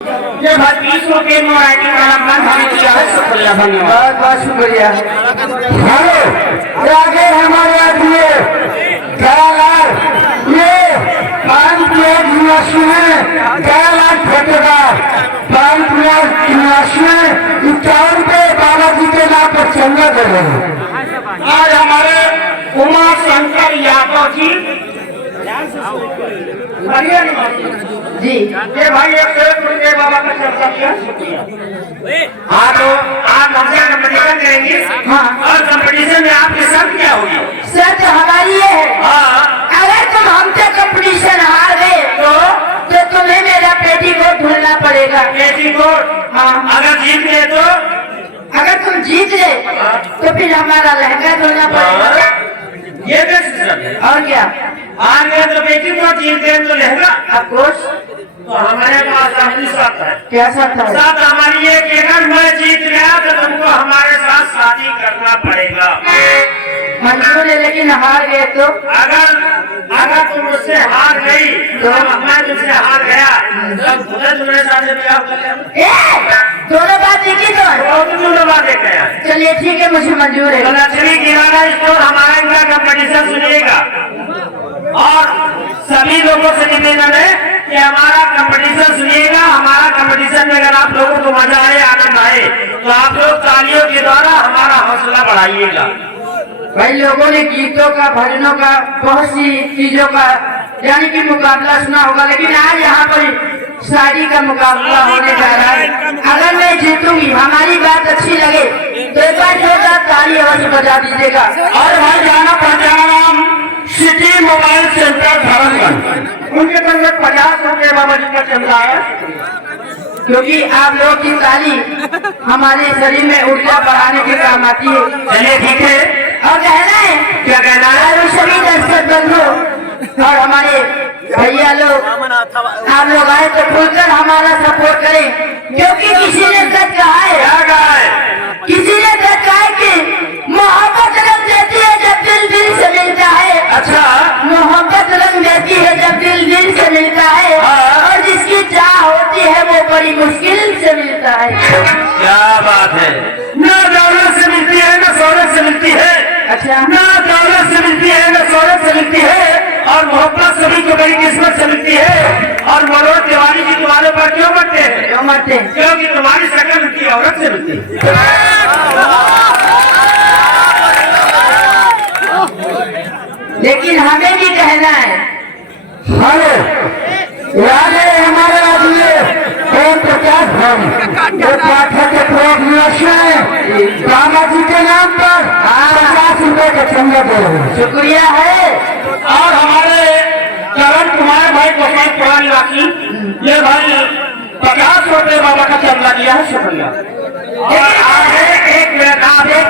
ये भतीजों के मोराइटी वाला बंधाने किया है, शुक्रिया, धन्यवाद, बहुत बहुत शुक्रिया। हेलो, आगे हमारे आदमी दयालाल, ये पानपुर निवासी है, दयालाल ठेकेदार, पानपुर निवासी है, 51 रुपये बाबा जी के नाम पर चंदा दे रहे हैं। आज हमारे उमा शंकर यादव जी जी, ये भाई एक रुपये बाबा का चर्चा किया, शुक्रिया। हाँ, तो आप हमसे कंपटीशन करेंगे। हाँ। और कंपटीशन में आपकी शर्त क्या होगी? शर्त हमारी ये है, हाँ, अगर तुम हमसे कंपटीशन हार गए तो तुम्हें मेरा पेटीकोट ढूंढना पड़ेगा। पेटीकोट। हाँ। अगर जीत गए तो? अगर तुम जीत गए तो फिर हमारा लहंगा ढूंढना पड़ेगा। ये कैसे शर्त है? और क्या? हार गए तो पेटीकोट, जीत गए तो लहंगा। अफकोर्स। तो हमारे पास अपनी शर्त है। क्या शर्त है? शर्त हमारी है कि अगर मैं जीत गया तो तुमको हमारे साथ शादी करना पड़ेगा। मंजूर है, लेकिन हार गए तो? अगर तुम मुझसे हार गई तो मैं तुमसे हार गया तब खुद तुम्हारे साथ ब्याह कर लेंगे। दोनों बात एक ही तो है। दोनों बात एक है। चलिए ठीक है, मुझे मंजूर है। लक्ष्मी किराना स्टोर हमारा इनका कंपटीशन सुनिएगा और सभी लोगों से निवेदन है कि हमारा कंपटीशन सुनिएगा। हमारा कंपटीशन में अगर आप लोगों को मजा आए, आनंद आए तो आप लोग तालियों के द्वारा हमारा हौसला बढ़ाइएगा। भाई, लोगों ने गीतों का, भजनों का, बहुत सी चीजों का यानी कि मुकाबला सुना होगा, लेकिन आज यहाँ पर शादी का मुकाबला होने जा रहा है। अगर मैं जीतूंगी, हमारी बात अच्छी लगे तो एक बार जोरदार ताली अवश्य बजा दीजिएगा। और भाई जाना पहचाना नाम सिटी मोबाइल सेंटर धर्मगंज, उनके तरफ 50 रुपये बाबा जी का चंदा है, क्योंकि आप लोग की ताली हमारे शरीर में ऊर्जा बढ़ाने के काम आती है। चलिए ठीक है। और कहना है, क्या कहना है? और सभी दर्शक बंधु और हमारे भैया लोग, आप लोग आए तो खुलकर हमारा सपोर्ट करें, क्योंकि किसी ने सच कहा है, क्या कहा है? किसी ने सच कहा है कि मोहब्बत रंग देती है जब दिल दिल से मिलता है। अच्छा, मोहब्बत रंग देती है जब दिल दिल से मिलता है, हाँ। और जिसकी चाह होती है वो बड़ी मुश्किल से मिलता है। क्या बात है? ना दौलत से मिलती है, ना शोहरत से मिलती है। अच्छा, ना दौलत से मिलती है, ना शोहरत से मिलती है, और मोहब्बत सभी को बड़ी किस्मत से मिलती है। और मनोज तिवारी जी तुम्हारे पर क्यों मरते हैं? क्यों मरते हैं? क्योंकि तुम्हारी शक्ल मिलती है, औरत से मिलती है। लेकिन हमें भी कहना है, हेलो, याद है हमारे आदमी ओम प्रकाश भाई, जो पाठक के बाबा जी के नाम पर 50 रुपए का चंदा दे रहे हैं। शुक्रिया है। और हमारे करण कुमार भाई गोपालपुरा निवासी, ये भाई 50 रुपये बाबा का चंदा दिया है, शुक्रिया। और आगे एक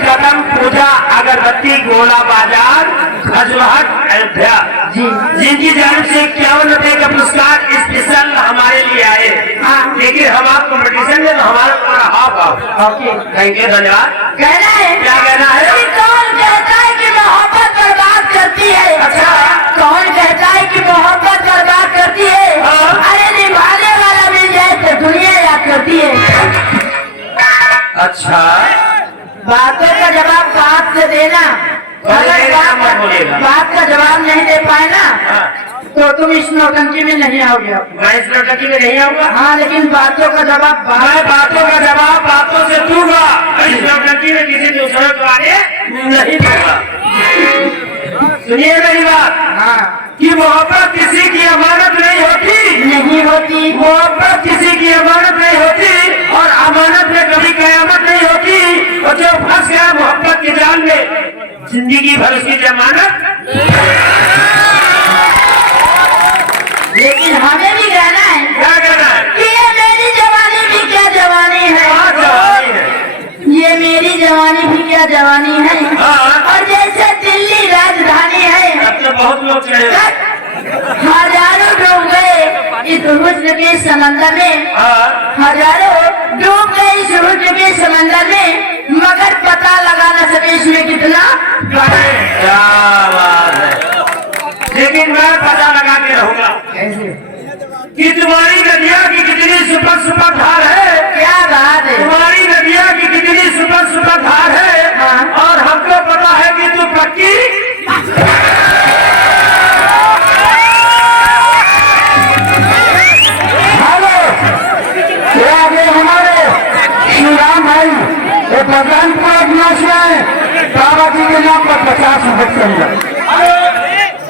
कदम पूजा अगरबत्ती गोला बाजार खजवाहट अयोध्या जी, जिनकी जान से 51 रुपए का पुरस्कार स्पेशल हमारे लिए आए। लेकिन हम आप कंपटीशन में तो हमारा थैंक यू, धन्यवाद। कहना है, क्या कहना है? कि कौन कहता है कि मोहब्बत बर्बाद करती है? अच्छा, कौन कहता है कि मोहब्बत बर्बाद करती है? हाँ। अरे निभाने वाला मिल जाए तो दुनिया याद करती है। अच्छा, बातों का जवाब बात से देना। अगर बात का जवाब नहीं दे पाए ना तो तुम इस नौटंकी में नहीं आओगे। मैं इस नौटंकी में नहीं आऊंगा। हाँ, लेकिन बातों का जवाब मैं बातों का जवाब बातों से दूंगा, इस नौटंकी में किसी दूसरे को आगे नहीं दूंगा। सुनिए मेरी बात। हाँ, कि मोहब्बत किसी की अमानत नहीं होती, नहीं होती। मोहब्बत किसी की अमानत नहीं होती, और अमानत में कभी कयामत नहीं होती। और जो फंस गया मोहब्बत के जाल में, जिंदगी भर उसकी जमानत। लेकिन हमें भी कहना है, क्या कहना है? कि ये मेरी जवानी भी क्या जवानी है, हाँ, जवानी है। ये मेरी जवानी भी क्या जवानी है। हाँ। और जैसे दिल्ली राजधानी है, अब तो बहुत लोग चले हजारों डूब गए इस हुस्न के समंदर में। हाँ। हजारों डूब गए इस हुस्न के समंदर में, मगर पता लगा न सके इसमें कितना क्या बात है। लेकिन मैं पता लगा के रहूंगा कैसे कि तुम्हारी नदिया की कितनी सुपर महीना पर 50 रुपए चल जाए।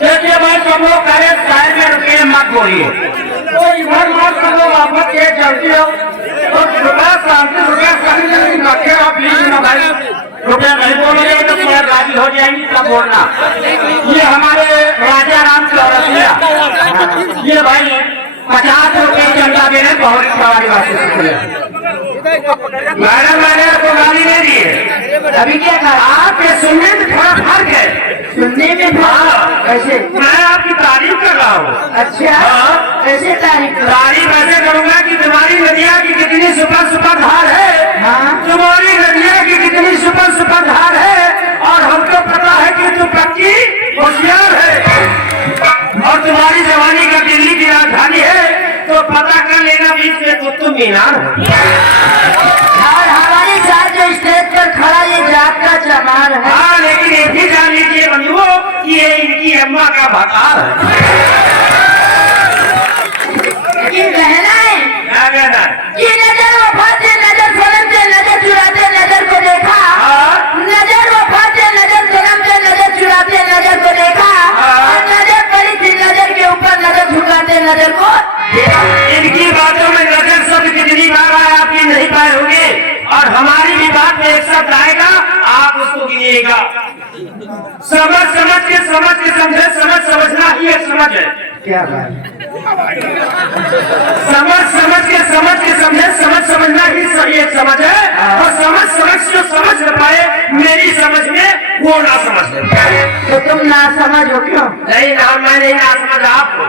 देखिए भाई सब लोग करे साइड में रुके मत बोलिए, तो इधर मत सब लोग वापस ये चलती हो तो रुपया शांति रुपया कभी नहीं रखे हो प्लीज ना भाई, रुपया नहीं बोलोगे तो पूरा राजी हो जाएंगी तब बोलना। ये हमारे राजा राम की औरतिया ये भाई 50 रुपए चंदा दे रहे बहुत सवारी वासी मैडम मैंने आपको गाली नहीं दी है। अभी क्या कहा? आपके सुनने में थोड़ा फर्क है, सुनने में कैसे? मैं आपकी तारीफ कर रहा हूँ। अच्छा कैसे तारीफ? तारीफ ऐसे करूंगा कि तुम्हारी नदिया की कितनी सुपर सुपर धार है। हाँ। तुम्हारी नदिया की कितनी सुपर सुपर धार है और हमको पता है कि तुम पक्की होशियार है और तुम्हारी जवानी का दिल्ली की राजधानी है, तो पता कर लेना बीच में कुतुब मीनार और हमारे साथ जो स्टेज पर खड़ा ये जात का चमार है। हाँ, लेकिन ये भी जान लीजिए बंधुओं कि ये इनकी अम्मा का भकार है। लेकिन कहना है क्या कहना है? कि नजर वफा से नजर सनम से नजर चुराते नजर को देखा। नजर वफा से नजर सनम से नजर चुराते नजर को देखा और नजर पड़ी थी नजर के ऊपर नजर झुकाते नजर को देखा। इनकी बातों में नजर शब्द कितनी बार आया आपकी नहीं पाए होंगे और हमारी भी बात में एक शब्द आएगा आप उसको गिनिएगा। समझ समझ के समझे, समझ समझना ही एक समझ है। क्या बात? समझ के समझे, समझ समझना ही सही एक समझ है और समझ जो समझ न पाए मेरी समझ में वो ना समझ। तो तुम ना समझ हो क्यों? नहीं ना, मैं नहीं ना समझ आपको।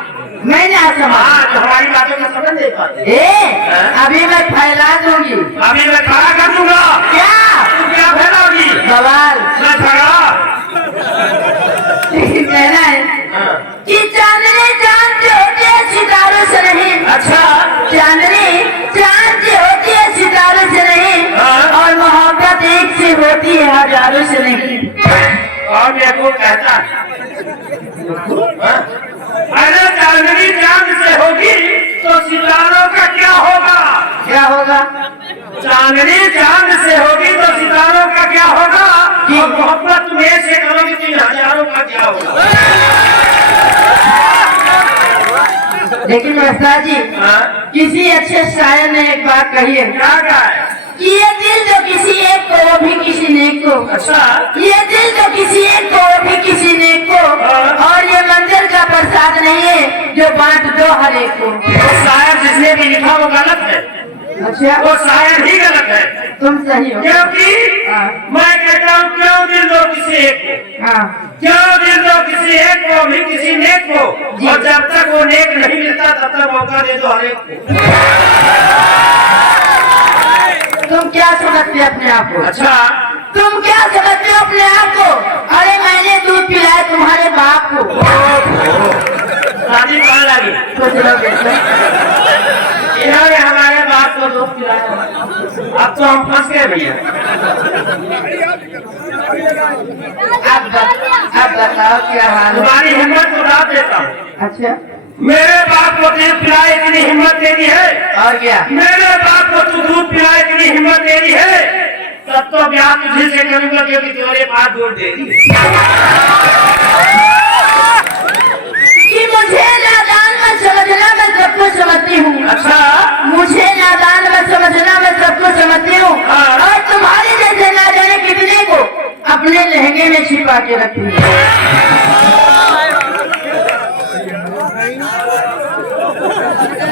मैं ना समझ। हाँ, तो हमारी बातों में समझ नहीं पाते। अभी मैं फैला दूंगी। अभी मैं खड़ा कर दूंगा। क्या? तुम क्या फैलाओगी? सवाल मैं झगड़ा। कहना है कि चांदनी चांद से होती है सितारों से नहीं। अच्छा, चांदनी चांद से होती है सितारों से नहीं और मोहब्बत एक से होती है हजारों से नहीं। और मेरे को कहता अरे चांदनी चांद से होगी तो सितारों का क्या होगा? क्या होगा? चांदनी चांद से होगी तो सितारों का क्या होगा? और मोहब्बत तुम्हें से करोगी तो हजारों का क्या होगा? लेकिन उस्ताद जी किसी अच्छे शायर ने एक बात कही है। क्या कहा है? कि ये दिल जो किसी एक को वो भी किसी नेक को। अच्छा, ये दिल जो किसी एक को वो भी किसी नेक को और ये मंदिर का प्रसाद नहीं है जो बांट दो हर एक को। तो शायर जिसने भी लिखा वो गलत है। अच्छा, वो शायर ही गलत है। तुम सही हो। क्योंकि मैं कहता हूँ क्यों दिल दो किसी एक को, हाँ, क्यों दिल दो किसी एक को भी किसी नेक को, और जब तक वो नेक नहीं मिलता तब तक मौका दे दो हर एक को। तुम क्या समझते अपने आप को? अच्छा, तुम क्या समझते हो अपने आप को? अरे मैंने दूध पिलाया तुम्हारे बाप को। शादी कहाँ लगी? सोच लो बेटा। इन्होंने हमारे बाप को दूध पिलाया, अब तो हम फंस गए भैया। अब बताओ क्या हाल है? तुम्हारी हिम्मत को दाद देता हूँ। अच्छा, मेरे बाप को दूध पिलाए इतनी हिम्मत देनी है और क्या? मेरे बाप को तू दूध पिलाए इतनी हिम्मत देनी है तब तो ब्याह तुझे से करूंगा क्योंकि तुम्हारे पास दूध देगी। कि मुझे नादान मत समझना मैं सब कुछ समझती हूँ। अच्छा, मुझे नादान मत समझना मैं सब कुछ समझती हूँ और तुम्हारे जैसे ना जाने कितने को अपने लहंगे में छिपा के रखती हूँ।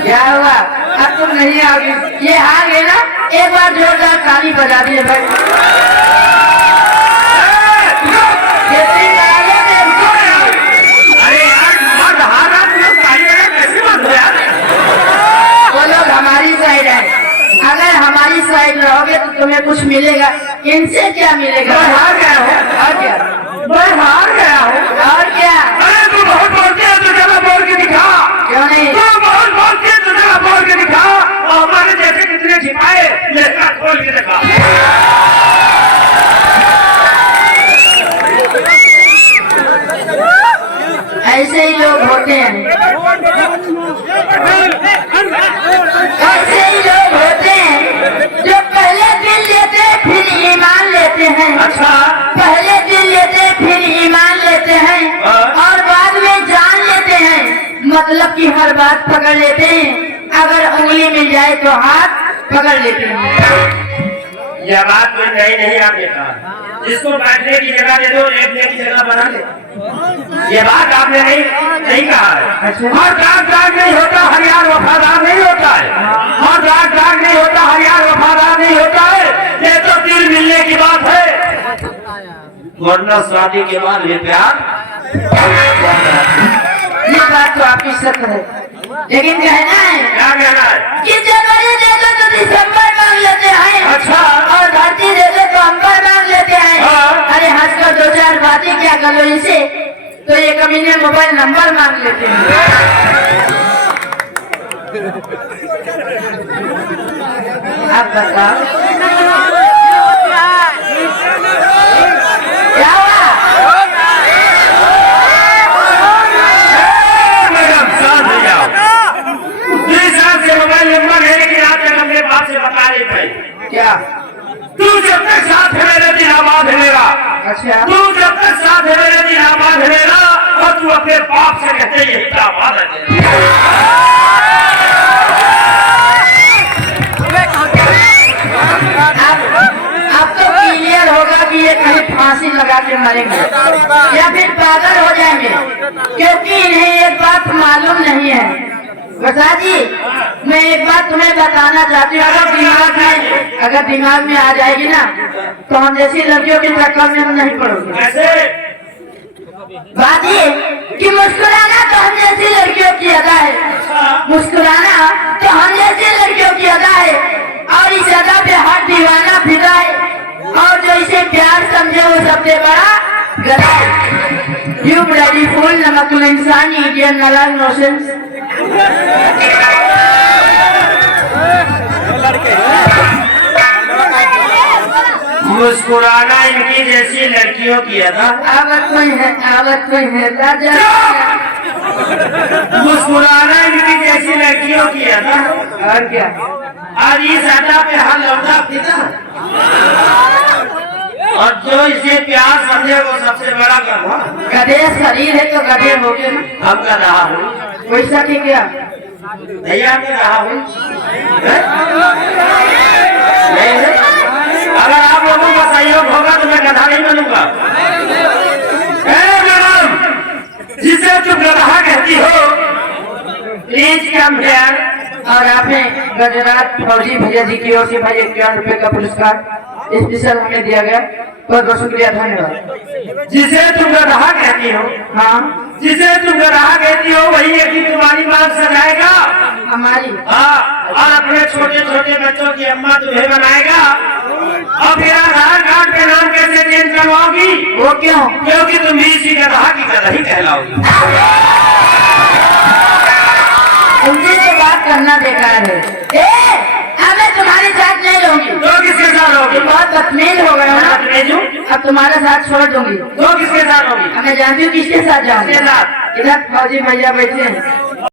क्या हुआ? अब तुम नहीं आओगी। ये हार है ना, एक बार जोरदार ताली बजा दिए भाई। अरे यार मर्द हार रहा तुम लोग ताली बजा कैसे मत हो यार? वो लोग हमारी साइड है। अगर हमारी साइड रहोगे तो तुम्हें कुछ मिलेगा, इनसे क्या मिलेगा? मैं हार गया हूँ। और क्या? मैं हार गया हूँ। और क्या? अरे तू बहुत बोलती है तो जरा बोल के दिखा। क्यों नहीं? तू बहुत बोलती है तो जरा बोल के दिखा और हमारे जैसे कितने छिपाए लेकर खोल के दिखा। ऐसे ही लोग होते हैं, ऐसे ही लोग होते हैं जो पहले दिल लेते फिर ईमान लेते हैं। अच्छा, पहले दिल लेते जाए तो हाथ पकड़ लेते हैं। यह बात कोई नई नहीं आपने कहा। जिसको बैठने की जगह दे दो, लेटने की जगह बना दे। ये बात आपने नहीं कहा है। और दाग नहीं होता, हरियार वफादार नहीं होता है। और दाग नहीं होता, हरियार वफादार नहीं होता है। ये तो दिल मिलने की बात है, वरना शादी के बाद ये प्यार। ये बात तो आपकी सत्य है, लेकिन कहना है क्या कहना है कि जनवरी दे दो तो दिसंबर मांग लेते हैं। अच्छा। और धरती दे दो तो अंबर मांग लेते हैं। हाँ। अरे हंसकर दो चार बातें क्या करो इसे, तो ये कमीने मोबाइल नंबर मांग लेते हैं। आप बताओ क्या हुआ? मैडम शांत हो जाओ। 20 साल से मोबाइल नंबर है, लेकिन आज तक हमने बाप से बता नहीं पाई। क्या? तू जब तक साथ है मेरे दिन आबाद है मेरा। अच्छा। तू जब तक साथ है मेरे दिन आबाद है मेरा। और तू अपने बाप से कहते यही आबाद है तेरा। अब तो क्लियर होगा कि ये कहीं फांसी लगा के मरेंगे या फिर पागल हो जाएंगे, क्योंकि इन्हें एक बात मालूम नहीं है। बता जी, मैं एक बात तुम्हें बताना चाहती हूँ, अगर दिमाग में आ जाएगी ना तो हम जैसी लड़कियों के चक्कर में नहीं पड़ोगे। कैसे? बात ये कि मुस्कुराना तो हम जैसी लड़कियों की अदा है, मुस्कुराना तो हम जैसी लड़कियों की अदा है, और इस अदा पे हर दीवाना फिदा है, और जो इसे प्यार समझे वो सबसे बड़ा गला है। यू ब्लडी फूल, नमकुल इंसान, इडियट, नालायक, नॉनसेंस। मुस्कुराना इनकी जैसी लड़कियों की अदा। आवत कोई है राजा। मुस्कुराना इनकी जैसी लड़कियों की अदा। और क्या? और इस अदा पे हर लौटा फिदा। और जो इसे प्यार समझे वो सबसे बड़ा गधा। गधे शरीर है तो गधे हो गए ना। हम कर रहा हूँ वैसा ठीक है। भैया मैं रहा हूँ। नहीं है? अगर आप लोगों का सहयोग होगा तो मैं गधा नहीं बनूंगा। मैडम, जिसे तुम गधा कहती हो, प्लीज कम हियर। और आपने गुजरात फौजी भैया जी की ओर से भाई 51 रुपए का पुरस्कार स्पेशल हमें दिया गया, बहुत बहुत शुक्रिया, धन्यवाद। जिसे तुम गधा कहती हो, हाँ, जिसे तुम गधा कहती हो वही एक दिन तुम्हारी मांग सजाएगा। हमारी हाँ, और अपने छोटे छोटे बच्चों की अम्मा तुम्हें बनाएगा। और फिर आधार कार्ड पे नाम कैसे चेंज करवाओगी? वो क्यों? क्योंकि तुम भी इसी गधा की गधा ही कहलाओगी। तुमसे तो बात करना बेकार है। अब मैं तुम्हारे साथ नहीं रहूंगी। तो किसके साथ होगी? तुम बहुत बदतमीज हो गए हो ना। बदतमीज हूँ? अब तुम्हारा साथ छोड़ दूंगी। तो किसके साथ होगी? अब मैं जानती हूँ किसके साथ जाऊंगी। किसके साथ? इधर फौजी भैया बैठे हैं।